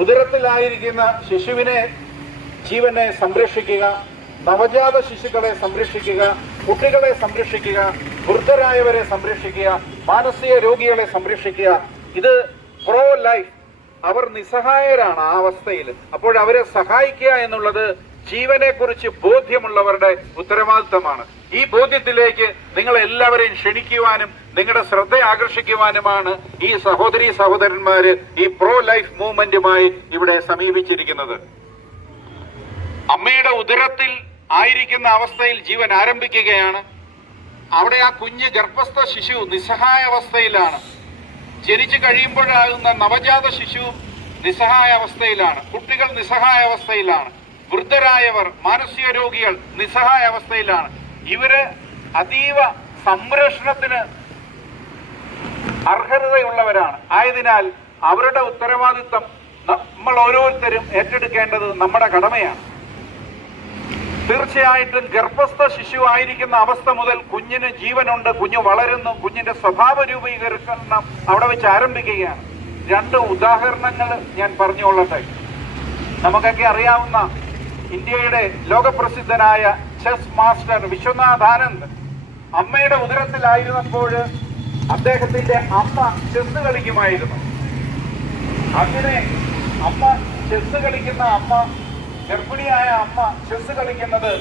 ഉദരത്തിലായിരിക്കുന്ന ശിശുവിനെ ജീവനെ സംരക്ഷിക്കുക നവജാത ശിശുക്കളെ സംരക്ഷിക്കുക കുട്ടികളെ സംരക്ഷിക്കുക വൃദ്ധരായവരെ സംരക്ഷിക്കുക മാനസിക രോഗികളെ സംരക്ഷിക്കുക. ഇത് പ്രോ ലൈഫ്. അവർ നിസ്സഹായരാണ് ആ അവസ്ഥയിൽ അപ്പോൾ അവരെ സഹായിക്കുക എന്നുള്ളത് ജീവനെ കുറിച്ച് ബോധ്യമുള്ളവരുടെ ഉത്തരവാദിത്തമാണ്. ഈ ബോധ്യത്തിലേക്ക് നിങ്ങൾ എല്ലാവരെയും ക്ഷണിക്കുവാനും നിങ്ങളുടെ ശ്രദ്ധ ആകർഷിക്കുവാനുമാണ് ഈ സഹോദരി സഹോദരന്മാര് ഈ പ്രോ ലൈഫ് മൂവ്മെന്റുമായി ഇവിടെ സമീപിച്ചിരിക്കുന്നത്. അമ്മയുടെ ഉദരത്തിൽ ആയിരിക്കുന്ന അവസ്ഥയിൽ ജീവൻ ആരംഭിക്കുകയാണ്. അവിടെ ആ കുഞ്ഞ് ഗർഭസ്ഥ ശിശു നിസ്സഹായ അവസ്ഥയിലാണ്. ജനിച്ചു കഴിയുമ്പോഴാകുന്ന നവജാത ശിശു നിസ്സഹായ അവസ്ഥയിലാണ്. കുട്ടികൾ നിസ്സഹായ അവസ്ഥയിലാണ്. വൃദ്ധരായവർ മാനസിക രോഗികൾ നിസ്സഹായ അവസ്ഥയിലാണ്. ഇവർ അതീവ സംരക്ഷണത്തിന് അർഹതയുള്ളവരാണ്. ആയതിനാൽ അവരുടെ ഉത്തരവാദിത്തം നമ്മൾ ഓരോരുത്തരും ഏറ്റെടുക്കേണ്ടത് നമ്മുടെ കടമയാണ്. തീർച്ചയായിട്ടും ഗർഭസ്ഥ ശിശു ആയിരിക്കുന്ന അവസ്ഥ മുതൽ കുഞ്ഞിന് ജീവനുണ്ട് കുഞ്ഞു വളരുന്നു കുഞ്ഞിന്റെ സ്വഭാവ രൂപീകരണം അവിടെ വെച്ച് ആരംഭിക്കുകയാണ്. രണ്ട് ഉദാഹരണങ്ങൾ ഞാൻ പറഞ്ഞുകൊള്ളട്ടെ. നമുക്കൊക്കെ അറിയാവുന്ന ഇന്ത്യയുടെ ലോകപ്രസിദ്ധനായ ചെസ് മാസ്റ്റർ വിശ്വനാഥ് ആനന്ദ് അമ്മയുടെ ഉദരത്തിലായിരുന്നപ്പോൾ അദ്ദേഹത്തിന്റെ അമ്മ ചെസ് കളിക്കുമായിരുന്നു. അങ്ങനെ അമ്മ ചെസ് കളിക്കുന്ന അമ്മ ഗർഭിണിയായ അമ്മ ചെസ് കളിക്കുന്നത്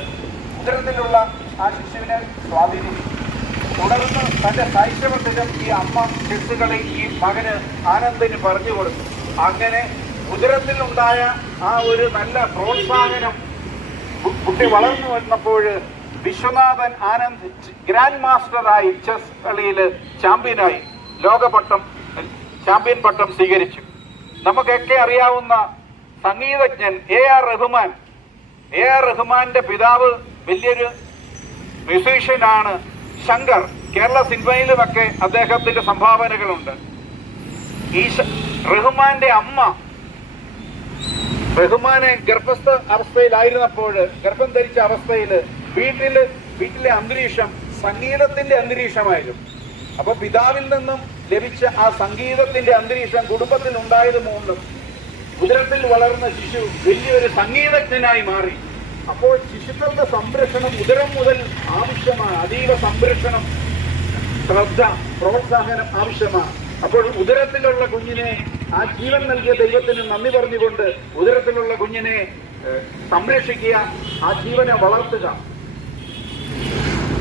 ഉദരത്തിലുള്ള ആ ശിശുവിനെ സ്വാധീനിച്ചു. തുടർന്ന് തന്റെ ശൈശവത്തിലും ഈ അമ്മ ചെസ് കളി ഈ മകന് ആനന്ദിന് പറഞ്ഞു കൊടുത്തു. അങ്ങനെ ഉദരത്തിലുണ്ടായ ആ ഒരു നല്ല പ്രോത്സാഹനം കുട്ടി വളർന്നു വന്നപ്പോൾ വിശ്വനാഥൻ ആനന്ദ് ഗ്രാൻഡ് മാസ്റ്ററായി ചെസ് കളിയിൽ ചാമ്പ്യനായി. ലോകപട്ടം ചാമ്പ്യൻ പട്ടം സ്വീകരിച്ചു. നമുക്കൊക്കെ അറിയാവുന്ന സംഗീതജ്ഞൻ A R Rahman. A R റഹ്മാന്റെ പിതാവ് വലിയൊരു മ്യൂസീഷ്യനാണ് ശങ്കർ. കേരള സിനിമയിലുമൊക്കെ അദ്ദേഹത്തിന്റെ സംഭാവനകളുണ്ട്. ഈ റഹ്മാന്റെ അമ്മ റഹ്മാനെ ഗർഭസ്ഥ അവസ്ഥയിലായിരുന്നപ്പോൾ ഗർഭം ധരിച്ച അവസ്ഥയിൽ വീട്ടിൽ വീട്ടിലെ അന്തരീക്ഷം സംഗീതത്തിന്റെ അന്തരീക്ഷമായിരുന്നു. അപ്പൊ പിതാവിൽ നിന്നും ലഭിച്ച ആ സംഗീതത്തിന്റെ അന്തരീക്ഷം കുടുംബത്തിൽ ഉണ്ടായത് മൂന്നും ഉദരത്തിൽ വളർന്ന ശിശു വലിയൊരു സംഗീതജ്ഞനായി മാറി. അപ്പോൾ ശിശുക്കളുടെ സംരക്ഷണം ഉദരം മുതൽ ആവശ്യമാണ്. അതീവ സംരക്ഷണം ശ്രദ്ധ പ്രോത്സാഹനം ആവശ്യമാണ്. അപ്പോൾ ഉദരത്തിലുള്ള കുഞ്ഞിനെ ആ ജീവൻ നൽകിയ ദൈവത്തിന് നന്ദി പറഞ്ഞുകൊണ്ട് ഉദരത്തിലുള്ള കുഞ്ഞിനെ സംരക്ഷിക്കുക ആ ജീവനെ വളർത്തുക.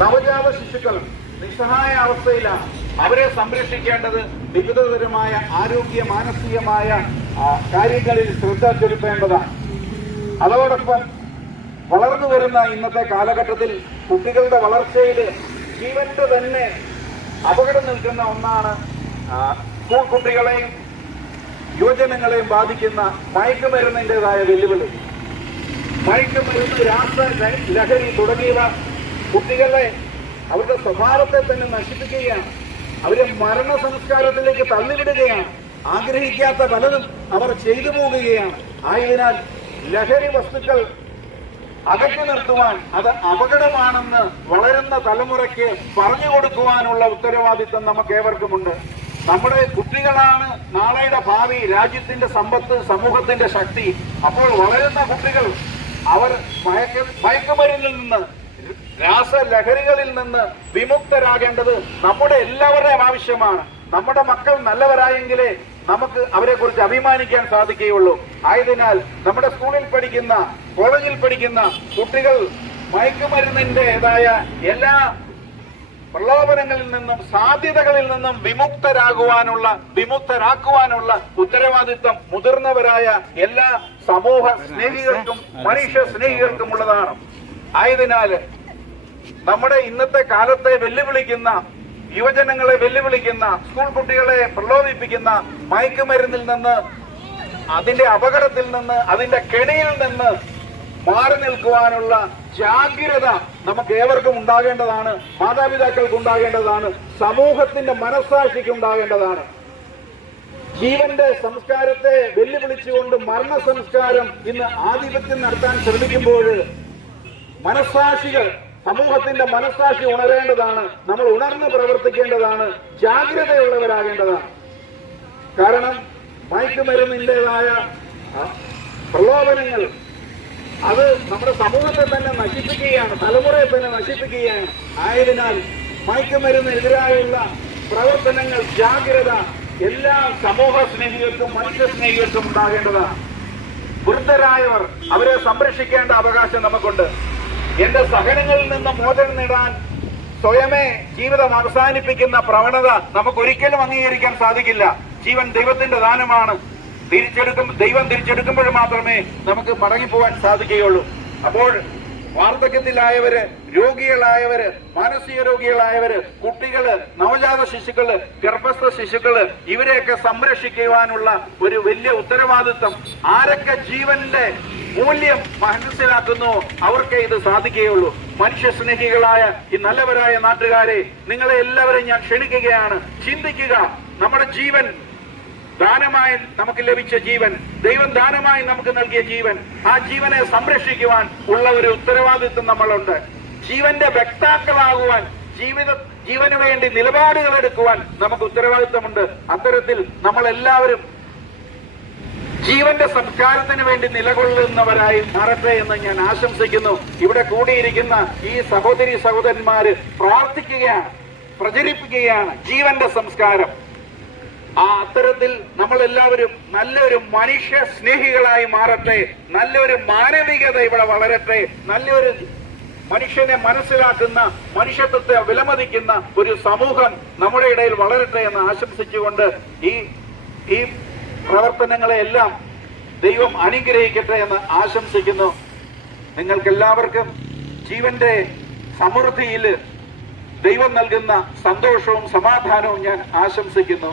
നവജാത ശിശുക്കൾ നിസ്സഹായ അവസ്ഥയിലാണ്. അവരെ സംരക്ഷിക്കേണ്ടത് വിവിധതരമായ ആരോഗ്യ മാനസികമായ കാര്യങ്ങളിൽ ശ്രദ്ധ ചെലുത്തേണ്ടതാണ്. അതോടൊപ്പം വളർന്നു വരുന്ന ഇന്നത്തെ കാലഘട്ടത്തിൽ കുട്ടികളുടെ വളർച്ചയിൽ ജീവന്റെ തന്നെ അപകടം നിൽക്കുന്ന ഒന്നാണ് സ്കൂൾ കുട്ടികളെയും യുവജനങ്ങളെയും ബാധിക്കുന്ന മയക്കുമരുന്നിന്റെതായ വെല്ലുവിളി. മയക്കുമരുന്ന് രാസ ലഹരി തുടങ്ങിയവ കുട്ടികളെ അവരുടെ സ്വഭാവത്തെ തന്നെ നശിപ്പിക്കുകയാണ്. അവരെ മരണ സംസ്കാരത്തിലേക്ക് തള്ളിവിടുകയാണ്. ആഗ്രഹിക്കാത്ത പലതും അവർ ചെയ്തു പോകുകയാണ് ആയതിനാൽ ലഹരി വസ്തുക്കൾ അകറ്റി നിർത്തുവാൻ അത് അപകടമാണെന്ന് വളരുന്ന തലമുറയ്ക്ക് പറഞ്ഞു കൊടുക്കുവാനുള്ള ഉത്തരവാദിത്തം നമുക്ക് ഏവർക്കുമുണ്ട് നമ്മുടെ കുട്ടികളാണ് നാളെയുടെ ഭാവി രാജ്യത്തിന്റെ സമ്പത്ത് സമൂഹത്തിന്റെ ശക്തി. അപ്പോൾ വളരുന്ന കുട്ടികൾ അവർ മയക്ക മയക്കുമരുന്നിൽ നിന്ന് രാസലഹരികളിൽ നിന്ന് വിമുക്തരാകേണ്ടത് നമ്മുടെ എല്ലാവരുടെയും ആവശ്യമാണ്. നമ്മുടെ മക്കൾ നല്ലവരായെങ്കിലേ നമുക്ക് അവരെ കുറിച്ച് അഭിമാനിക്കാൻ സാധിക്കുകയുള്ളൂ. ആയതിനാൽ നമ്മുടെ സ്കൂളിൽ പഠിക്കുന്ന കോളേജിൽ പഠിക്കുന്ന കുട്ടികൾ മയക്കുമരുന്നിന്റെതായ എല്ലാ പ്രലോഭനങ്ങളിൽ നിന്നും സാധ്യതകളിൽ നിന്നും വിമുക്തരാകുവാനുള്ള വിമുക്തരാക്കുവാനുള്ള ഉത്തരവാദിത്വം മുതിർന്നവരായ എല്ലാ സമൂഹ സ്നേഹികൾക്കും മനുഷ്യ സ്നേഹികൾക്കും ഉള്ളതാണ് ആയതിനാൽ നമ്മുടെ ഇന്നത്തെ കാലത്തെ വെല്ലുവിളിക്കുന്ന യുവജനങ്ങളെ വെല്ലുവിളിക്കുന്ന സ്കൂൾ കുട്ടികളെ പ്രലോഭിപ്പിക്കുന്ന മയക്കുമരുന്നിൽ നിന്ന് അതിന്റെ അപകടത്തിൽ നിന്ന് അതിന്റെ കെണിയിൽ നിന്ന് മാറി നിൽക്കുവാനുള്ള ജാഗ്രത നമുക്ക് ഏവർക്കും ഉണ്ടാകേണ്ടതാണ്. മാതാപിതാക്കൾക്ക് ഉണ്ടാകേണ്ടതാണ്. സമൂഹത്തിന്റെ മനസ്സാക്ഷിക്ക് ഉണ്ടാകേണ്ടതാണ്. ജീവന്റെ സംസ്കാരത്തെ വെല്ലുവിളിച്ചുകൊണ്ട് മരണ സംസ്കാരം ഇന്ന് ആധിപത്യം നടത്താൻ ശ്രമിക്കുമ്പോൾ മനസ്സാക്ഷികൾ സമൂഹത്തിന്റെ മനസ്സാക്ഷി ഉണരേണ്ടതാണ്. നമ്മൾ ഉണർന്ന് പ്രവർത്തിക്കേണ്ടതാണ്. ജാഗ്രതയുള്ളവരാകേണ്ടതാണ്. കാരണം മയക്കുമരുന്നിന്റെതായ പ്രലോഭനങ്ങൾ അത് നമ്മുടെ സമൂഹത്തെ തന്നെ നശിപ്പിക്കുകയാണ് തലമുറയെ തന്നെ നശിപ്പിക്കുകയാണ്. ആയതിനാൽ മയക്കുമരുന്നെതിരായുള്ള പ്രവർത്തനങ്ങൾ ജാഗ്രത എല്ലാ സമൂഹ സ്നേഹികൾക്കും മനുഷ്യ സ്നേഹികൾക്കും ഉണ്ടാകേണ്ടതാണ്. വൃദ്ധരായവർ അവരെ സംരക്ഷിക്കേണ്ട അവകാശം നമുക്കുണ്ട്. എന്റെ സഹനങ്ങളിൽ നിന്ന് മോചനം നേടാൻ സ്വയമേ ജീവിതം അവസാനിപ്പിക്കുന്ന പ്രവണത നമുക്ക് ഒരിക്കലും അംഗീകരിക്കാൻ സാധിക്കില്ല. ജീവൻ ദൈവത്തിന്റെ ദാനമാണ്. തിരിച്ചെടുക്കും ദൈവം തിരിച്ചെടുക്കുമ്പോൾ മാത്രമേ നമുക്ക് മടങ്ങിപ്പോവാൻ സാധിക്കുകയുള്ളൂ. അപ്പോൾ വാർദ്ധക്യത്തിലായവര് രോഗികളായവര് മാനസിക രോഗികളായവര് കുട്ടികൾ നവജാത ശിശുക്കൾ ഗർഭസ്ഥ ശിശുക്കൾ ഇവരെയൊക്കെ സംരക്ഷിക്കുവാനുള്ള ഒരു വലിയ ഉത്തരവാദിത്വം ആരൊക്കെ ജീവന്റെ മൂല്യം മനസ്സിലാക്കുന്നു അവർക്ക് ഇത് സാധിക്കുകയുള്ളൂ. മനുഷ്യ സ്നേഹികളായ ഈ നല്ലവരായ നാട്ടുകാരെ നിങ്ങളെ എല്ലാവരെയും ഞാൻ ക്ഷണിക്കുകയാണ്. ചിന്തിക്കുക നമ്മുടെ ജീവൻ ദാനമായി നമുക്ക് ലഭിച്ച ജീവൻ ദൈവം ദാനമായി നമുക്ക് നൽകിയ ജീവൻ ആ ജീവനെ സംരക്ഷിക്കുവാൻ ഉള്ള ഒരു ഉത്തരവാദിത്വം നമ്മളുണ്ട്. ജീവന്റെ വ്യക്താക്കളാകുവാൻ ജീവിത ജീവന് വേണ്ടി നിലപാടുകൾ എടുക്കുവാൻ നമുക്ക് ഉത്തരവാദിത്വമുണ്ട്. അത്തരത്തിൽ നമ്മൾ എല്ലാവരും ജീവന്റെ സംസ്കാരത്തിന് വേണ്ടി നിലകൊള്ളുന്നവരായി മാറട്ടെ എന്ന് ഞാൻ ആശംസിക്കുന്നു. ഇവിടെ കൂടിയിരിക്കുന്ന ഈ സഹോദരി സഹോദരന്മാര് പ്രാർത്ഥിക്കുകയാണ് പ്രചരിപ്പിക്കുകയാണ് ജീവന്റെ സംസ്കാരം. ആ അത്തരത്തിൽ നമ്മൾ എല്ലാവരും നല്ലൊരു മനുഷ്യ സ്നേഹികളായി മാറട്ടെ നല്ലൊരു മാനവികത ഇവിടെ വളരട്ടെ നല്ലൊരു മനുഷ്യനെ മനസ്സിലാക്കുന്ന മനുഷ്യത്വത്തെ വിലമതിക്കുന്ന ഒരു സമൂഹം നമ്മുടെ ഇടയിൽ വളരട്ടെ എന്ന് ആശംസിച്ചുകൊണ്ട് ഈ ഈ പ്രവർത്തനങ്ങളെല്ലാം ദൈവം അനുഗ്രഹിക്കട്ടെ എന്ന് ആശംസിക്കുന്നു. നിങ്ങൾക്കെല്ലാവർക്കും ജീവന്റെ സമൃദ്ധിയിൽ ദൈവം നൽകുന്ന സന്തോഷവും സമാധാനവും ഞാൻ ആശംസിക്കുന്നു.